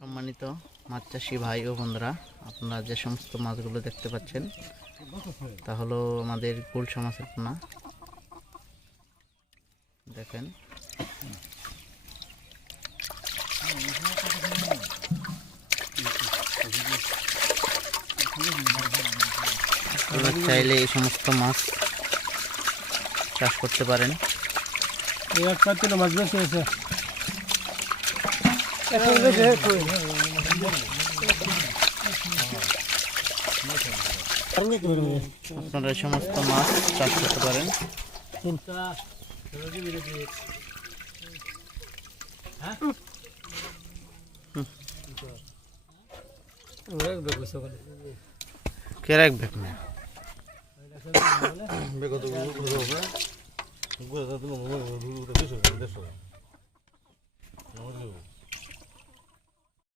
সম্মানিত মাছ চাষি ভাই ও বন্ধুরা, আপনারা যে সমস্ত মাছগুলো দেখতে পাচ্ছেন, তা হলো আমাদের গুলশা মাছের পোনা। দেখেন। চাইলে এই সমস্ত মাছ চাষ করতে পারেন। মাছ বেশি আছে এখন হয়েছে আপনারা এই সমস্ত মাছ চাষ করতে পারেন। কে রাখবে আপনি বেগতগুলো গুলো হবে। গুলো তো গুলো গুলো গুলো দেশো দেশো